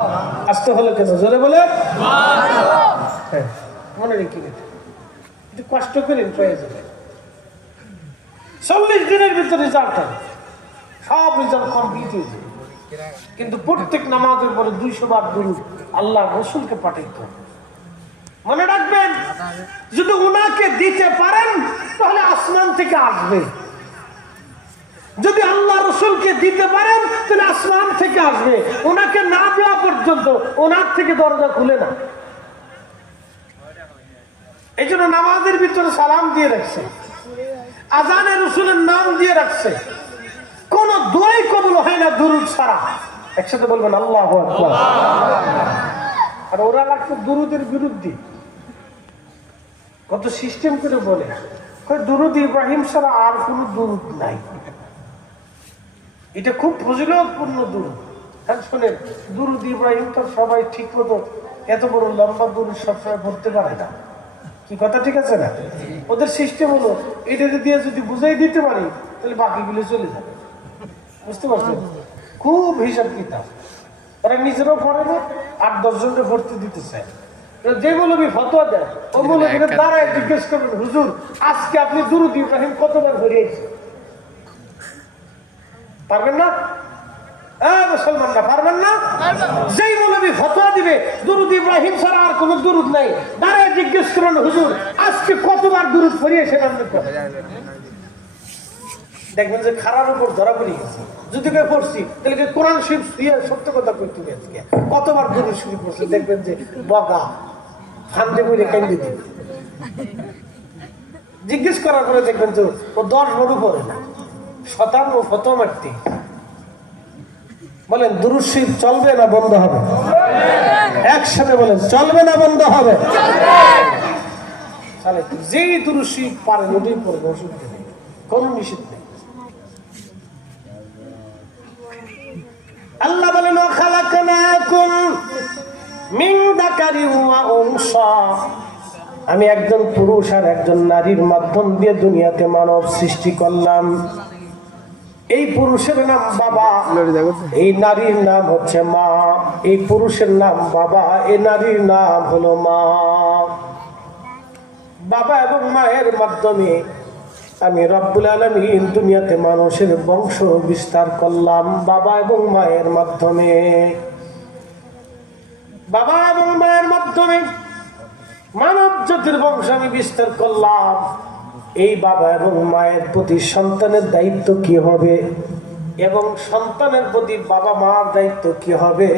আসতে হলো কেন জোরে বলে হ্যাঁ মনে রেখে দিতে একটু কষ্ট করেন প্রয়োজনে 40 দিনের ভিতরে রেজাল্ট হবে সব রেজাল্ট কমপ্লিট হয়ে যাবে কিন্তু প্রত্যেক নামাজের পরে 200 বার দুরূদ আল্লাহ রাসূলকে পাঠাইতে হবে মনে রাখবেন যদি উনাকে দিতে পারেন তাহলে আসমান থেকে আসবে যদি আল্লাহ রাসূলকে দিতে পারেন তাহলে আসমান থেকে আসবে ওনাকে না দেওয়া পর্যন্ত ওনার থেকে দরজা খুলে না এইজন্য নামাজের ভিতরে সালাম দিয়ে রাখছে আজানে রাসূলের নাম দিয়ে রাখছে কোন দোয়াই কবুল হয় না দুরূদ ছাড়া একসাথে বলবেন আল্লাহু আকবার আর ওরা লাগছে দুরূদের বিরুদ্ধে কত সিস্টেম করে বলে কই দুরূদ ইব্রাহিম ছাড়া আর কোনো দুরূদ নাই এটা খুব ফজিলতপূর্ণ দুরূদ হ্যাঁ শুনেন দুরূদ ইব্রাহিম তো সবাই ঠিক মতো এত বড় লম্বা দুরূদ সবসময় পড়তে পারে না কি কথা ঠিক আছে না ওদের সিস্টেম হলো এটা দিয়ে যদি বুঝাই দিতে পারি তাহলে বাকিগুলো চলে যাবে বুঝতে পারছেন খুব হিসাব কিতাব ওরা নিজেরাও পড়ে না 8-10 জনকে ভর্তি দিতে চায় যে মৌলবী ফতোয়া দেয় ও মৌলবীরা দাঁড়ায় জিজ্ঞেস করবেন হুজুর আজকে আপনি দুরূদ ইব্রাহিম কতবার পড়িয়েছেন পারবেন না মুসলমানরা পারবেন না যেই মৌলবী ফতোয়া দিবে দুরূদ ইব্রাহিম ছাড়া আর কোনো দুরূদ নাই দাঁড়ায় জিজ্ঞেস করবেন হুজুর আজকে কতবার দুরূদ পড়িয়েছেন আপনি দেখবেন যে খারাপ উপর ধরা পড়ে গেছে যদি কেউ পড়ছি তাহলে কোরআন শরীফ দিয়ে সত্য কথা করতে আজকে কতবার দুরূদ শরীফ পড়ছে দেখবেন যে বগা ফান্দে বইলে কেন্দ্রে দিবে জিজ্ঞেস করার পরে দেখবেন যে ও 10 বড় পড়ে না 57 ফতোয়া মারতে বলেন দুরূদ শরীফ চলবে না বন্ধ হবে একসাথে বলেন চলবে না বন্ধ হবে তাহলে যেই দুরূদ শরীফ পারেন ওটাই পড়বে অসুবিধা নেই কোনো নিষেধ নেই আল্লাহ বলেন খালাকনাকুম মিন যাকারিন ওয়া উনসা আমি একজন পুরুষ আর একজন নারীর মাধ্যম দিয়ে দুনিয়াতে মানব সৃষ্টি করলাম এই পুরুষের নাম বাবা এই নারীর নাম হচ্ছে মা এই পুরুষের নাম বাবা এই নারীর নাম হলো মা বাবা এবং মায়ের মাধ্যমে আমি রব্বুল আলামিন দুনিয়াতে মানুষের বংশ বিস্তার করলাম বাবা এবং মায়ের মাধ্যমে বাবা এবং মায়ের মাধ্যমে মানব জাতির বংশ আমি বিস্তার করলাম এই বাবা এবং মায়ের প্রতি সন্তানের দায়িত্ব কি হবে এবং সন্তানের প্রতি বাবা মার দায়িত্ব কি হবে